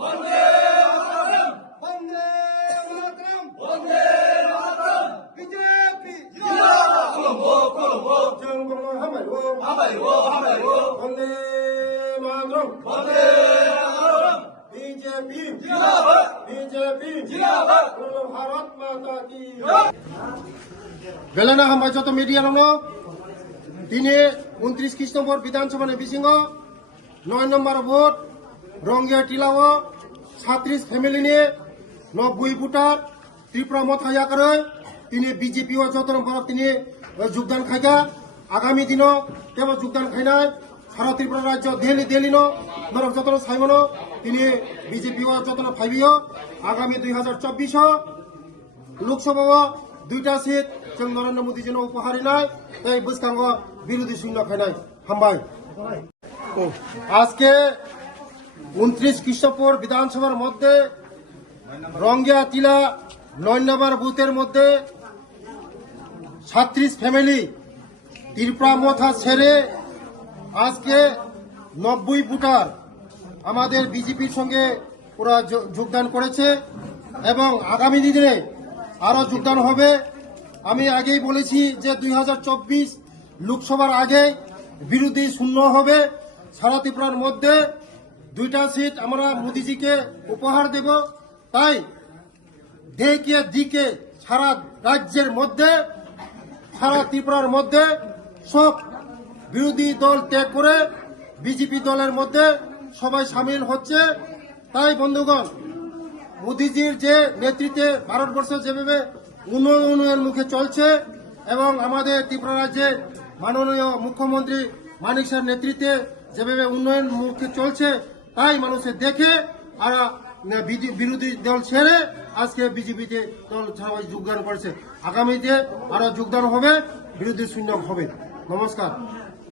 বন্দে মাতরম বন্দে মাতরম বন্দে মাতরম BJP জিন্দাবাদ কলম্বো জঙ্গল হামাইও বন্দে মাতরম BJP জিন্দাবাদ ভারত মাতা কি বেলেনা হামাই যত মিডিয়া রনো দিনে 29 খ্রিস্ট নম্বর বিধানসভা বিসিংহ 9 নম্বর ভোট রঙ্গিয়া টিলাও 37 ফ্যামিলি নিয়ে 90 ভোটার ত্রিপুরা মত হাইয়া করে তিনি বিজেপি ও যত ভারত তিনি যোগদান খাইগা আগামী দিন কেবল যোগদান খাইনায় সারা ত্রিপুরা রাজ্য দিল্লি নরক যতন সাইমন তিনি বিজেপি ও যতন ফাইবিও আগামী 2024 লোকসভা 2টা সিট जों नरेंद्र मोदी जी उपहार নাই তাই বসকাঙ্গ বিরোধী শূন্য খাইনাই হামবাই আজকে 29 খ্রিস্টপুর বিধানসভার মধ্যে রঙ্গিয়া টিলা 9 নম্বর বুথের মধ্যে 37 ফ্যামিলি ত্রিপুরা মথা ছেড়ে আজকে 90 ভোটার আমাদের বিজেপির সঙ্গে পুরা যোগদান করেছে এবং আগামী দিনে আরো যোগদান হবে। আমি আগেই বলেছি যে 2024 লোকসভার আগে বিরোধী শূন্য হবে। সারা ত্রিপুরার মধ্যে 2টা সিট আমরা মোদিজিকে উপহার দেব। তাই দিকে সারা রাজ্যের মধ্যে সারা ত্রিপুরার মধ্যে সব বিরোধী দল ত্যাগ করে বিজেপি দলের মধ্যে সবাই সামিল হচ্ছে। তাই বন্ধুগণ মোদিজির যে নেতৃত্বে ভারতবর্ষ যেভাবে উন্নয়নের মুখে চলছে এবং আমাদের ত্রিপুরা রাজ্যের মাননীয় মুখ্যমন্ত্রী মানিক শাহর নেতৃত্বে যেভাবে উন্নয়ন মুখে চলছে তাই মানুষের দেখে আর বিরোধী দল ছেড়ে আজকে বিজেপিতে দল সবাই যোগদান করেছে। আগামীতে আরো যোগদান হবে, বিরোধী শূন্য হবে। নমস্কার।